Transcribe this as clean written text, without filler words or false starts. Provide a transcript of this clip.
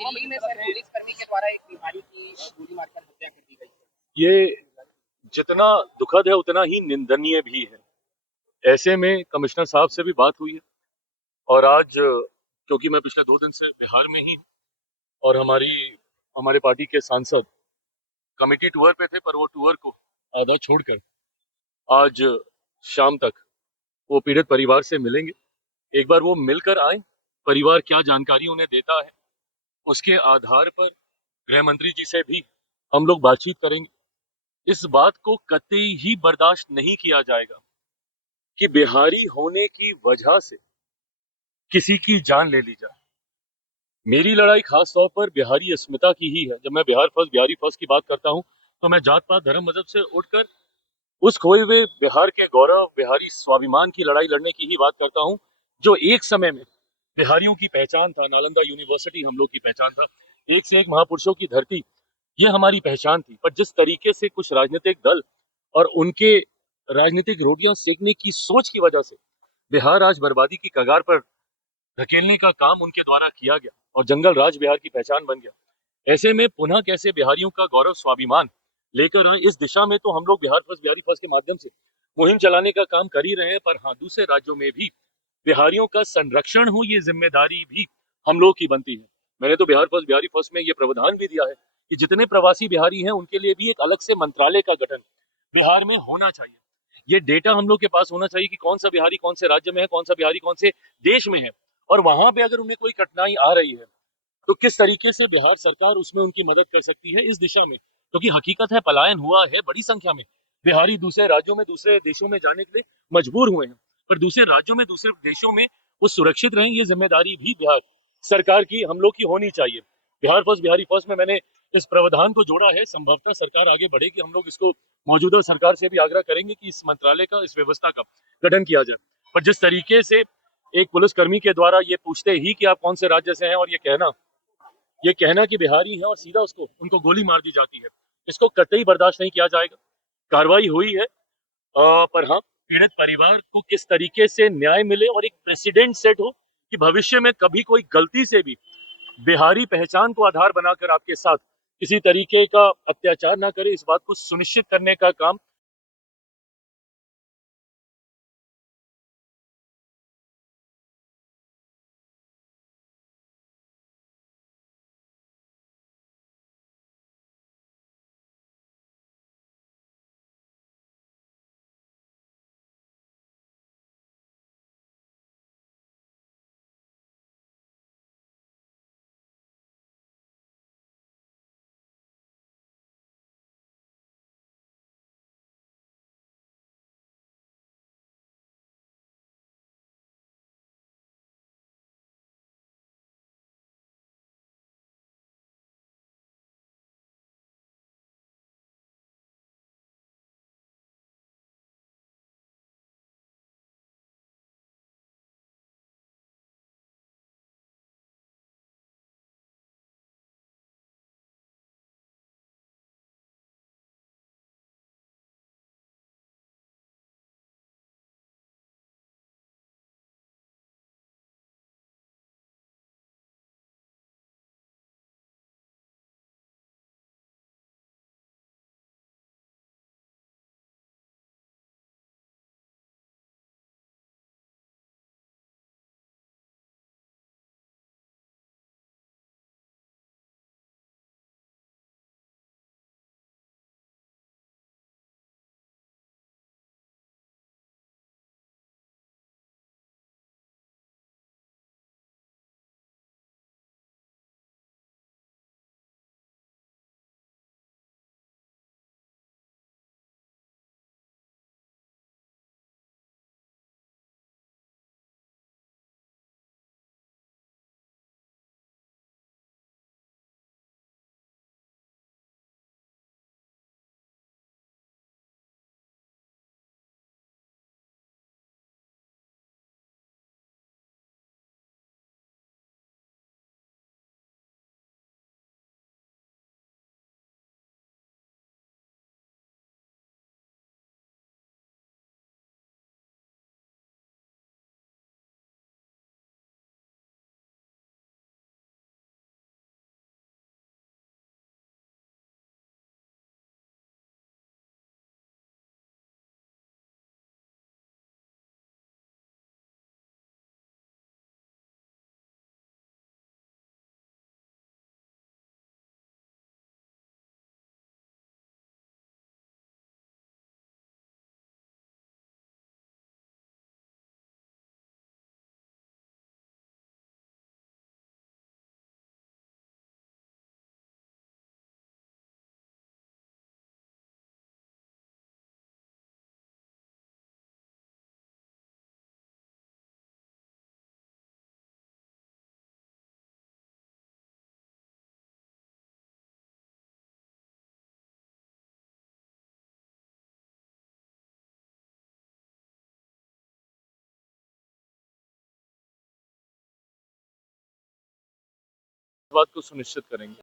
दिल्ली में सर पुलिसकर्मी के द्वारा एक बिहारी की गोली मारकर हत्या कर दी गई। ये जितना दुखद है उतना ही निंदनीय भी है। ऐसे में कमिश्नर साहब से भी बात हुई है और आज क्योंकि मैं पिछले 2 दिन से बिहार में ही हूं और हमारे पार्टी के सांसद कमेटी टूर पे थे, पर वो टूर को आधा छोड़कर आज शाम तक वो पीड़ित परिवार से मिलेंगे। एक बार वो मिलकर आए, परिवार क्या जानकारी उन्हें देता है उसके आधार पर गृह मंत्री जी से भी हम लोग बातचीत करेंगे। इस बात को कतई ही बर्दाश्त नहीं किया जाएगा कि बिहारी होने की वजह से किसी की जान ले ली जाए। मेरी लड़ाई खास तौर पर बिहारी अस्मिता की ही है। जब मैं बिहारी फर्स्ट की बात करता हूं तो मैं जात पात धर्म मजहब से उठकर उस खोए हुए बिहार के गौरव, बिहारी स्वाभिमान की लड़ाई लड़ने की ही बात करता हूं, जो एक समय में बिहारियों की पहचान था। नालंदा यूनिवर्सिटी हम लोग की पहचान था, एक से एक महापुरुषों की धरती, ये हमारी पहचान थी। पर जिस तरीके से कुछ राजनीतिक दल और उनके राजनीतिक रोटियां सेकने की सोच की वजह से बिहार आज बर्बादी की कगार पर धकेलने का काम उनके द्वारा किया गया और जंगल राज बिहार की पहचान बन गया। ऐसे में पुनः कैसे बिहारियों का गौरव स्वाभिमान लेकर आए, इस दिशा में तो हम लोग बिहार फर्स्ट बिहारी फर्स्ट के माध्यम से मुहिम चलाने का काम कर ही रहे हैं। पर हाँ, दूसरे राज्यों में भी बिहारियों का संरक्षण हो, ये जिम्मेदारी भी हम लोग की बनती है। मैंने तो बिहार फर्स्ट बिहारी फर्स्ट में ये प्रावधान भी दिया है कि जितने प्रवासी बिहारी हैं उनके लिए भी एक अलग से मंत्रालय का गठन बिहार में होना चाहिए। ये डेटा हम लोग के पास होना चाहिए कि कौन सा बिहारी कौन से राज्य में है, कौन सा बिहारी कौन से देश में है, और वहां पे अगर उन्हें कोई कठिनाई आ रही है तो किस तरीके से बिहार सरकार उसमें उनकी मदद कर सकती है इस दिशा में। क्योंकि हकीकत है, पलायन हुआ है, बड़ी संख्या में बिहारी दूसरे राज्यों में दूसरे देशों में जाने के लिए मजबूर हुए हैं। पर दूसरे राज्यों में दूसरे देशों में वो सुरक्षित रहें, ये जिम्मेदारी भी बिहार सरकार की हम लोग की होनी चाहिए। बिहार फर्स्ट बिहारी फर्स्ट में मैंने इस प्रावधान को जोड़ा है। संभवतः सरकार आगे बढ़ेगी, हम लोग इसको मौजूदा सरकार से भी आग्रह करेंगे कि इस मंत्रालय का, इस व्यवस्था का गठन किया जाए। पर जिस तरीके से एक पुलिसकर्मी के द्वारा ये पूछते ही कि आप कौन से राज्य से हैं और ये कहना कि बिहारी हैं और सीधा उनको गोली मार दी जाती है, इसको कतई बर्दाश्त नहीं किया जाएगा। कार्रवाई हुई है, पर हाँ, पीड़ित परिवार को किस तरीके से न्याय मिले और एक प्रेसिडेंट सेट हो कि भविष्य में कभी कोई गलती से भी बिहारी पहचान को आधार बनाकर आपके साथ किसी तरीके का अत्याचार ना करे, इस बात को सुनिश्चित करने का काम बात को सुनिश्चित करेंगे।